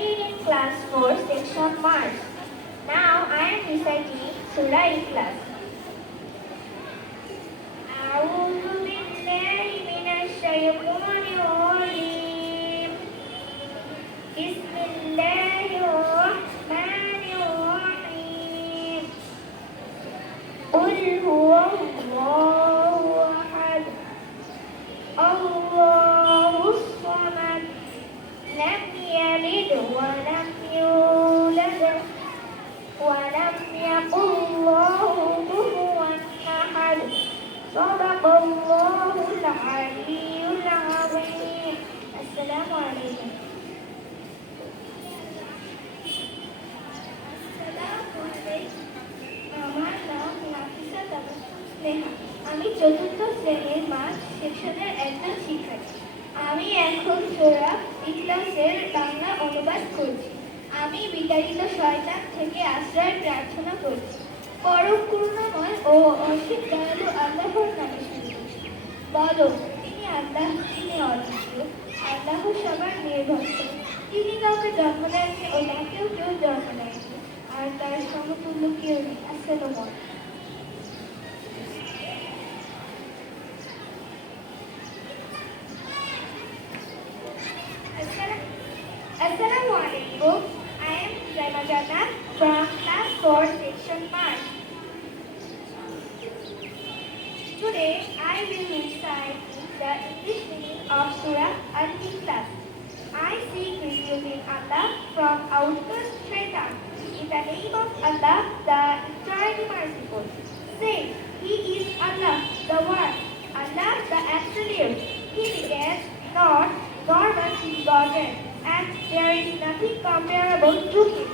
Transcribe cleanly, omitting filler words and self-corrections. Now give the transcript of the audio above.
studied in class 4, section Mars. Now I am reciting Surah Ikhlas. أعوذ بالله من الشيطان الرجيم. بسم الله الرحمن الرحيم. قل هو الله أحد الله الصمد لم يلد ولم يولد ولم يكن له كفوا أحد. صدق الله العلي العظيم. السلام عليكم. আমার নাম নাফিসা তাবাসসুম স্নেহা। আমি চতুর্থ শ্রেণীর মাস সেকশনের একজন শিক্ষার্থী। আমি এখন সূরা ইখলাসের বাংলা অনুবাদ করছি। আমি বিতাড়িত শয়তান থেকে আশ্রয় প্রার্থনা করছি। পরম করুণাময় ও অসীম দয়ালু আল্লাহর নামে শুরু করছি। বলো, তিনি আল্লাহ, তিনি অদ্বিতীয়, আল্লাহ সবার নির্ভরশীল। তিনি কাউকে জন্ম দেননি ও তাকেও কেউ জন্ম দেয়নি, আর তার সমতুল্য কেউ নেই। আসসালামু আলাইকুম। Assalamu alaikum. I am Zaima Jannat from class 4 section March. Today I will recite the English meaning of Surah Al-Ikhlas. I seek refuge in Allah from outcast Shaitan. In the name of Allah, the eternally merciful. Say, He is Allah, the One, Allah, the Absolute. He begets not, nor was He begotten, and there is nothing comparable to Him.